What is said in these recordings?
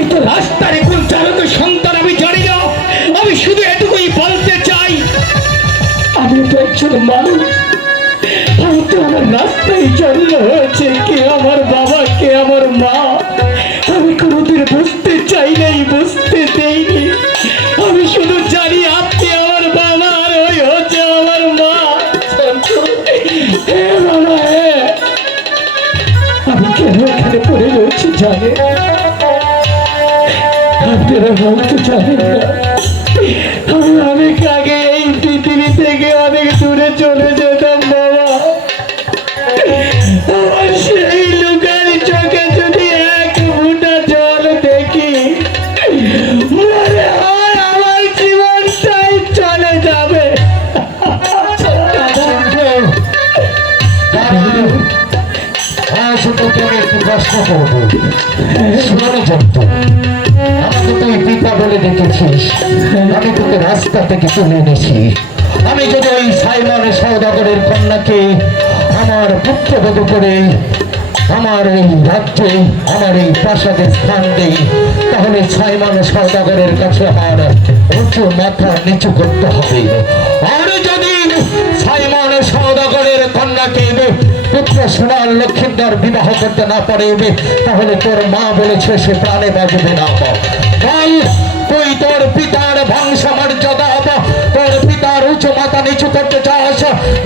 আমি তো রাস্তার চালকের সন্তান আমি জানি না। আমি শুধু এটুকুই বলতে চাই, আমি তো একজন মানুষ। আমার রাস্তায় জন্ম হয়েছে কে আমার বাবা, কে আমার মা। আমি কোনোদিন বুঝতে চাই নাই, বুঝতে দেইনি। আমি শুধু জানি আপনি আমার বাবা আর ওই হচ্ছে আমার মা। আমি কেন এখানে পড়ে রয়েছি আপনারা হয়তো জানেন না। আমি অনেক আগে এই পৃথিবী থেকে অনেক দূরে চলে যেতাম, বাবা। সেই লোকের চোখে যদি এক ফুটা জল দেখি, মনে হয় আমার জীবনটাই চলে যাবে। করব। শুনে জন্তু পিতা বলে ডেকেছিস আমি তোকে রাস্তা থেকে তুলে এনেছি? আমি যদি ওই সাইমন সৌদাগরের কন্যাকে আমার পুত্রবধূ করে আমার এই রাজ্যে, আমার এই প্রাসাদে স্থান দেই, তাহলে সাইমন সৌদাগরের কাছে আমার উঁচু মাথা নিচু করতে হবে। আর যদি সাইমন সৌদাগরের কন্যাকে পুত্র সোনার লক্ষ্মীন্দর বিবাহ করতে না পারে, তাহলে তোর মা বলেছে সে প্রাণে বাঁচবে না। বল তুই তোর পিতার বংশ মর্যাদা তোর পিতার উঁচু মাথা নিচু করতে চাস।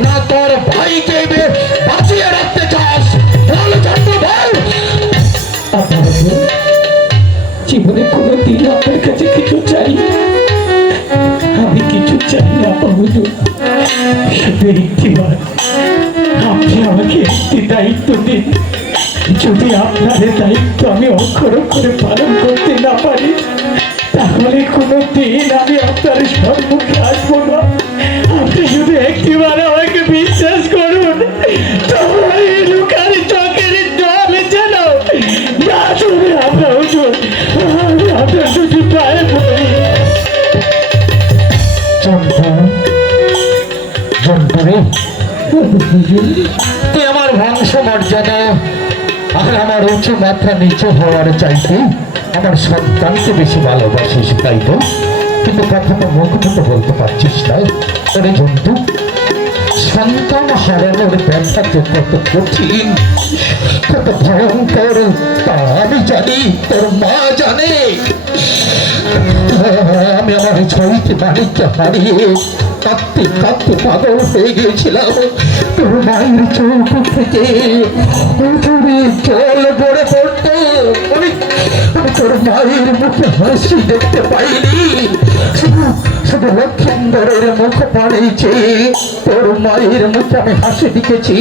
না তোর ভাইকে বাঁচিয়ে রাখতে চাস। বল চন্দ্র, বল। আপনার কাছে কিছু চাই। আমি কিছু চাই না বাবু শুধু একটিবার আপনি আমাকে একটি দায়িত্ব দিন। যদি আপনার এ দায়িত্ব আমি অক্ষর অক্ষরে পালন করতে না পারি তাহলে কোনো দিন আমি আপনার সম্মুখে আসব না। আপনি শুধু একটিবার আমাকে বিশ্বাস করুন তাহলে এই লুকার চোখের জল যেন না শুনে আমরা হুজুর আমি আপনার দুটি পায়ে পড়ি। চন্দ্র চন্দ্র রে তুই আমার বংশ মর্যাদা আর আমার উঁচু মাত্রা নিচে হওয়ার চাইতে আমার সন্তানকে বেশি ভালোবাসিস, তাই তো? কিন্তু কথাটা মুখ বলতে পারছিস না। ওরে জন্তু সন্তান হারানোর ব্যথা যে কত কঠিন। কত ভয়ঙ্কর, তা আমি জানি, তোর মা জানে। আমি আমার ছয়টি মানিককে হারিয়ে কাঁদতে কাঁদতে পাগল হয়ে গিয়েছিলাম। তোর মায়ের চোখ থেকে জল পড়ে পড়তো। আমি তোর মায়ের মুখে হাসি দেখতে পাইনি। শুধু লক্ষ্মীন্দরের মুখ পাড়েছে। তোর মায়ের মুখে আমি হাসি দিকেছি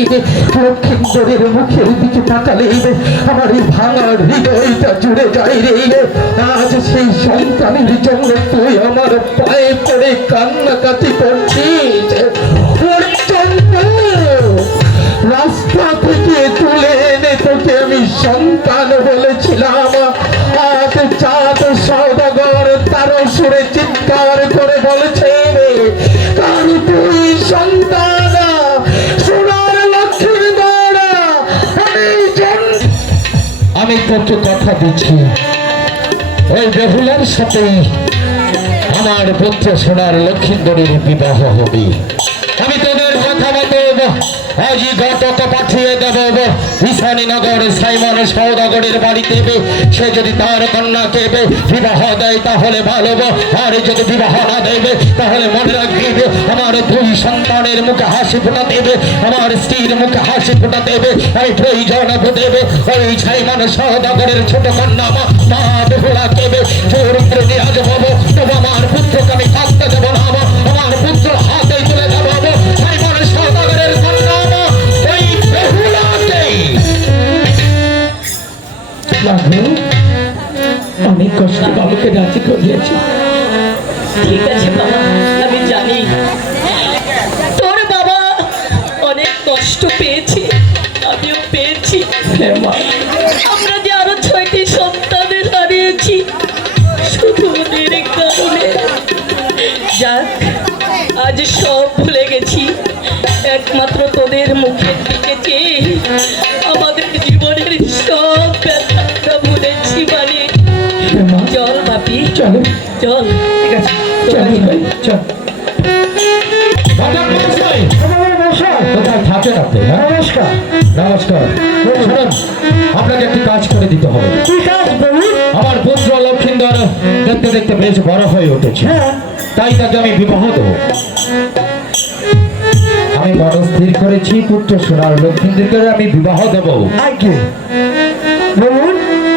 লক্ষ্মীন্দরের মুখের দিকে তাকালে আমার ভাঙার হৃদয়টা জুড়ে যায় রে। আজ সেই সন্তানের জন্য তুই আমার পায়ে পড়ে কান্নাকাটি করছিস। রাস্তা থেকে তুলে এনে তোকে আমি সন্তান আমি কত কথা দিচ্ছি। এই বেহুলার সাথে আমার পুত্র সোনার লক্ষ্মীন্দরের বিবাহ হবে। আমি মতো আজই ঘটক পাঠিয়ে দেব সৌদাগরের সে যদি তার বিবাহ দেয়, তাহলে ভালো আর যদি বিবাহ না দেবে তাহলে মনে রাখবি আমার দুই সন্তানের মুখে হাসি ফোটা দেবে আমার স্ত্রীর মুখে হাসি ফোটা দেবে আমি প্রয়োজন দেবে ওই সাইমন সৌদাগরের ছোট কন্যা মা দেবে জোর করে নিয়ে আজ পাবো তবু আমার পুত্রকে আমি থাকতে দেবো না অনেক কষ্ট বাবুকে রাজি করিয়েছি। ঠিক আছে বাবা আমি জানি। তোর বাবা অনেক কষ্ট পেয়েছে আমিও পেয়েছি। হ্যাঁ মা। আমরা যে আরও ছয়টি সন্তানের হারিয়েছি শুধু ওদের কারণে। যাক আজ সব ভুলে গেছি। একমাত্র তোদের মুখের নমস্কার। নমস্কার। আপনাকে একটি কাজ করে দিতে হবে। কি কাজ বলুন? আমার পুত্র লক্ষিন্দর দেখতে দেখতে বেশ বড় হয়ে উঠেছে। তাই তাকে আমি বিবাহ দেব। আমি স্থির করেছি পুত্র সোনার লক্ষিন্দরকে আমি বিবাহ দেব।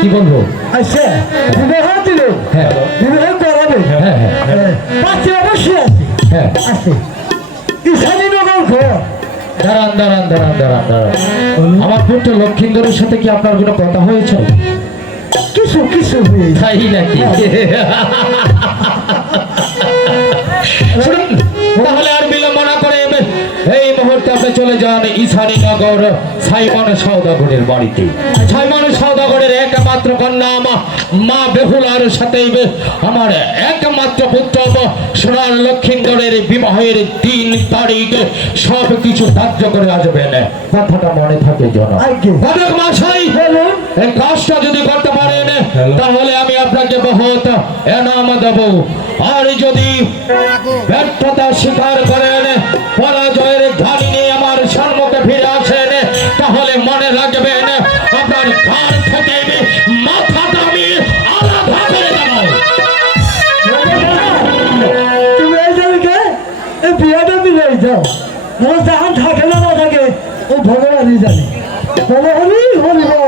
কি বলব? আচ্ছা বিবাহ দিল? হ্যাঁ। বিবাহ করাবে হ্যাঁ হ্যাঁ পাশে অবশ্যই আছে। হ্যাঁ। আছে। ঈশানী নগর ঘর। দাঁড়ান দাঁড়ান দাঁড়ান দাঁড়ান দাঁড়ান। আমার পুত্র লক্ষিন্দরের সাথে কি আপনার কোনো কথা হয়েছে? কিছু কিছু তাই নাকি? শুনুন, তাহলে আর বিলম্ব না করে এই মুহূর্তে আপনি চলে যান ঈশানী নগর সাইমন সৌদাগরের বাড়িতে। সাইমন সৌদাগরের একমাত্র কন্যা মা- মা বেহুলার সাথে আমার একমাত্র পুত্র সোনার লক্ষিন্দরের বিবাহের দিন তারিখ সব কিছু ধার্য করে আসবেন কথাটা মনে থাকে অনেক মাসাই এই কাজটা যদি করতে পারেন তাহলে আমি আপনাকে বহুত এনাম দেব। আর যদি ব্যর্থতা স্বীকার করেন পরাজয়ের যাও যখন থাকে না না থাকে ও ভগবানই জানে। ভগবানই হরি হরি